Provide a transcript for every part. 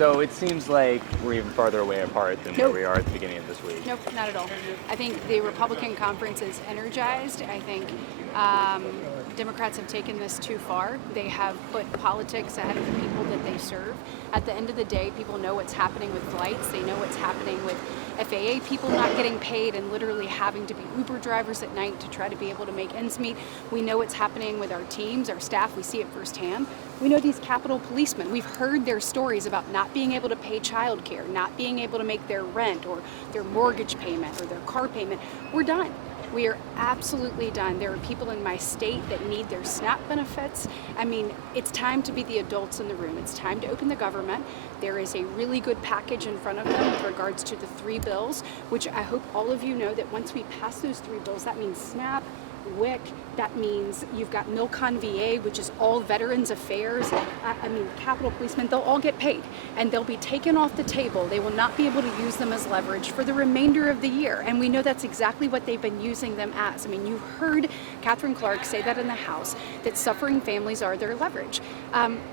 So it seems like we're even farther away apart than where we are at the beginning of this week. Nope, not at all. I think the Republican conference is energized. I think Democrats have taken this too far. They have put politics ahead of the people that they serve. At the end of the day, people know what's happening with flights. They know what's happening with FAA people not getting paid and literally having to be Uber drivers at night to try to be able to make ends meet. We know what's happening with our teams, our staff. We see it firsthand. We know these Capitol policemen. We've heard their stories about not being able to pay childcare, not being able to make their rent or their mortgage payment or their car payment. We're done. We are absolutely done. There are people in my state that need their SNAP benefits. I mean, it's time to be the adults in the room. It's time to open the government. There is a really good package in front of them with regards to the 3 bills, which I hope all of you know that once we pass those 3 bills, that means SNAP, WIC, that means you've got Milcon VA, which is all Veterans Affairs. I mean, Capitol policemen, they'll all get paid and they'll be taken off the table. They will not be able to use them as leverage for the remainder of the year. And we know that's exactly what they've been using them as. I mean, you heard Catherine Clark say that in the House, that suffering families are their leverage.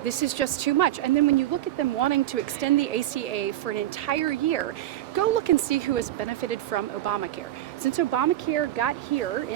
This is just too much. And then when you look at them wanting to extend the ACA for an entire year, go look and see who has benefited from Obamacare. Since Obamacare got here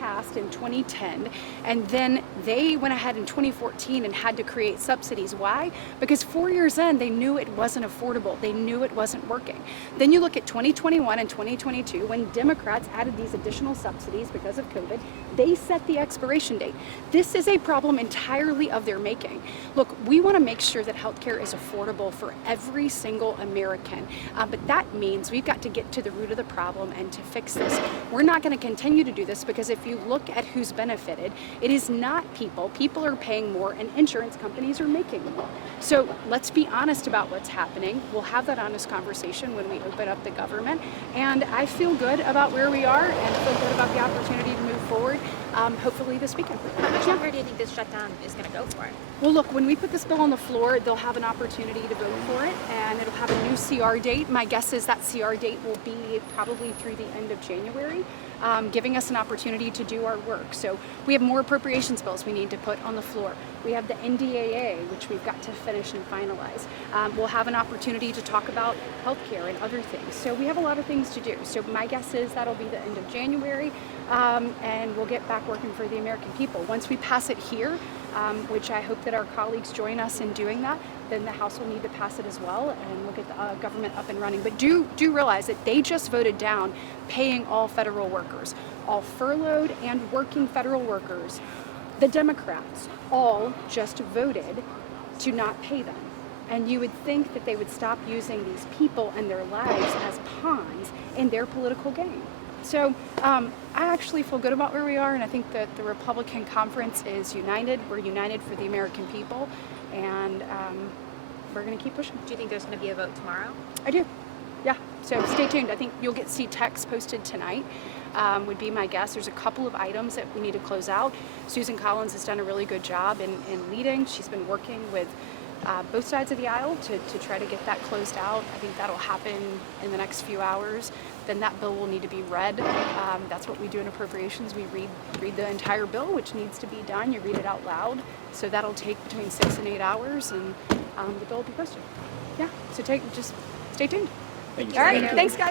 passed in 2010, and then they went ahead in 2014 and had to create subsidies. Why? Because 4 years in, they knew it wasn't affordable. They knew it wasn't working. Then you look at 2021 and 2022, when Democrats added these additional subsidies because of COVID, they set the expiration date. This is a problem entirely of their making. Look, we want to make sure that healthcare is affordable for every single American, but that means we've got to get to the root of the problem and to fix this. We're not going to continue to do this because if you look at who's benefited, it is not people. People are paying more and insurance companies are making more. So let's be honest about what's happening. We'll have that honest conversation when we open up the government. And I feel good about where we are and feel good about the opportunity to move forward, hopefully this weekend. How much longer do you think this shutdown is going to go for? Well, look, when we put this bill on the floor, they'll have an opportunity to vote for it, and it'll have a new CR date. My guess is that CR date will be probably through the end of January, giving us an opportunity to do our work. So we have more appropriations bills we need to put on the floor. We have the NDAA, which we've got to finish and finalize. We'll have an opportunity to talk about healthcare and other things. So we have a lot of things to do. So my guess is that'll be the end of January, and we'll get back working for the American people. Once we pass it here, which I hope that our colleagues join us in doing that, then the House will need to pass it as well, and we'll get the government up and running. But do realize that they just voted down paying all federal workers, all furloughed and working federal workers. The Democrats all just voted to not pay them. And you would think that they would stop using these people and their lives as pawns in their political game. So I actually feel good about where we are, and I think that the Republican conference is united. We're united for the American people, and we're going to keep pushing. Do you think there's going to be a vote tomorrow? I do. Yeah. So stay tuned. I think you'll see text posted tonight. Would be my guess. There's a couple of items that we need to close out. Susan Collins has done a really good job in leading. She's been working with both sides of the aisle to try to get that closed out. I think that'll happen in the next few hours. Then that bill will need to be read. That's what we do in appropriations. We read the entire bill, which needs to be done. You read it out loud. So that'll take between 6 and 8 hours, and the bill will be posted. Yeah, so just stay tuned. Thank you. All right, thanks guys.